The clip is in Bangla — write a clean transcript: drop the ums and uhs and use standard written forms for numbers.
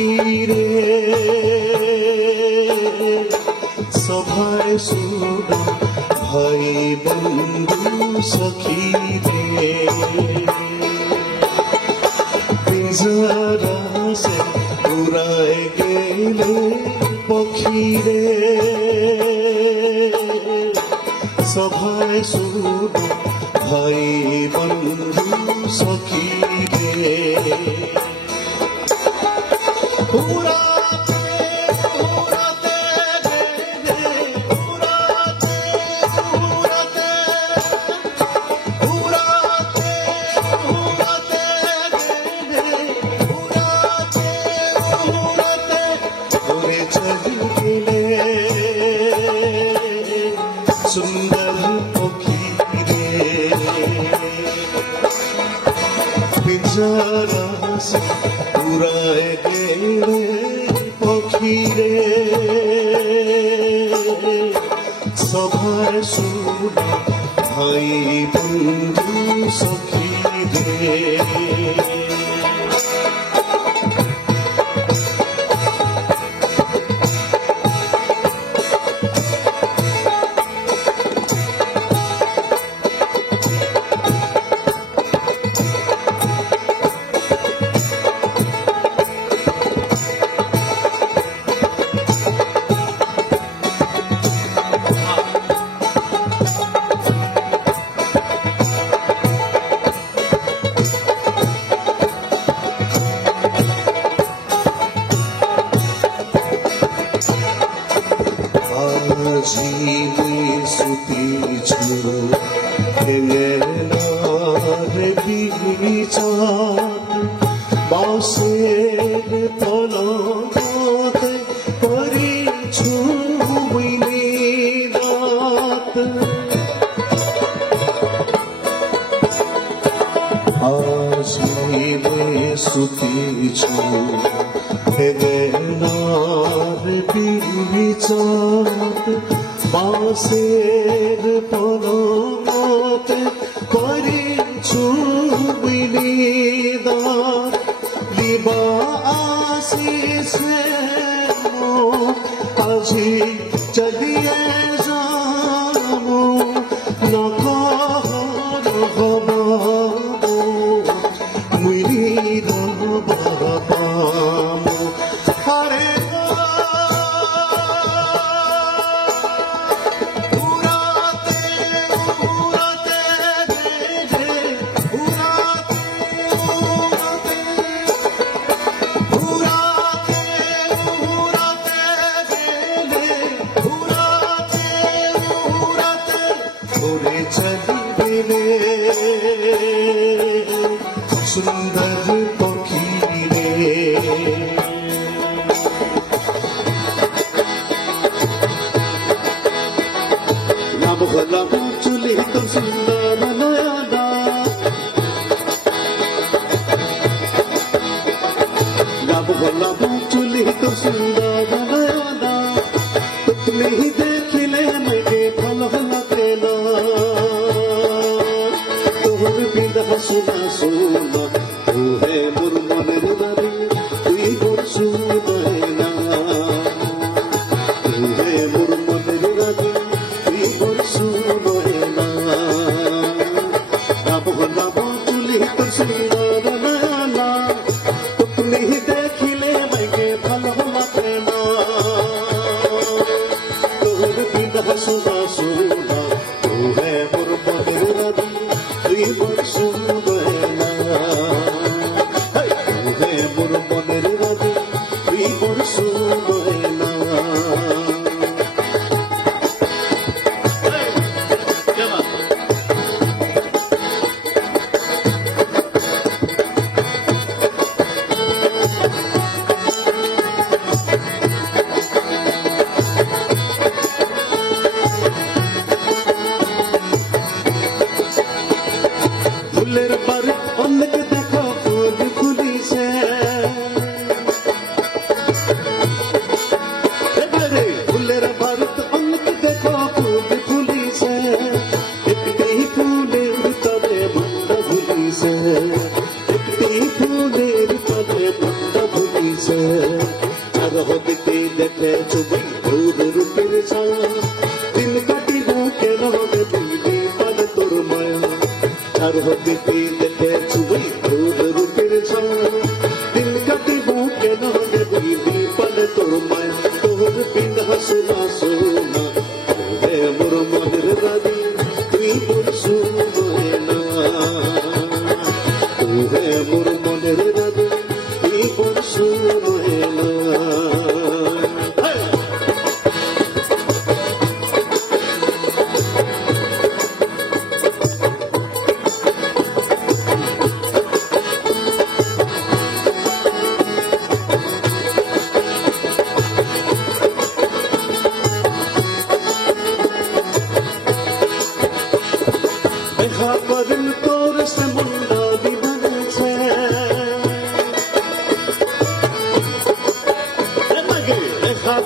পক্ষীরে সভায় শুভ ভাই বন্ধু সখীরে পিঞ্জরা সে উড়ায় গেলে পক্ষীরে সভায় শুভ ভাই বন্ধু সখীরে উড়াতে উড়াতে উড়াতে উড়াতে উড়াতে উড়াতে উড়াতে উড়াতে উড়ে চলি গেলে সুন্দর পক্ষীরে পিঞ্জরা সে উড়ায় গেলে পক্ষীরে সভায় শুভ ভাই বন্ধু সখীরে জীবে সুতিছু হেলেনারে বিচার বাসের তলতে করিছু বিনিদাত জীবে সুতিছু হেলেনারে বিচার বাসের পরমতে করিছু বিনিদান লিবা আসিছে আজি চলিয়ে যাবো নকহর হবাবো মুইর বাবামো হরে সুন্দর পক্ষীরে নাম হলাম চুলি তো সুন্দর নয়না নাম হলাম চুলি তো সুন্দর নয়না তুমি দেখিলে মেঘে ফল লাগে না তোর বিদা শোনা শোনা তু হে মোর মনের নারী তুই মোর শুনবে না তু হে মোর মনের নারী তুই মোর শুনবে না নাম হলাম চুলি তো সুন্দর নয়না তুমি দেখিলে মেঘে ভালো লাগে না তোর বিদা শোনা শোনা তু হে মোর মনের নারী তুই মোর শুনবে না তু হে মোর মনের নারী তুই মোর শুনবে না ফুলের বাড়ি অনেক দেখো ফুল ফুলিছে আছে আর হবিতে দেখে ছবি তোর রূপের ছায়া দিন কাটিব কেন হবে দিদি পালে তোর মায়া আর হবিতে দেখে ছবি তোর রূপের ছায়া দিন কাটিব কেন হবে দিদি পালে তোর মায়া তোর বিন হাসনা সোনা হে মোর মনের রানী তুই মোর সুময়না তুই হে মোর মনের রানী তুই মোর সুময়না দেখা করেন তোর সেমন্ডা বিধানেছে দেখা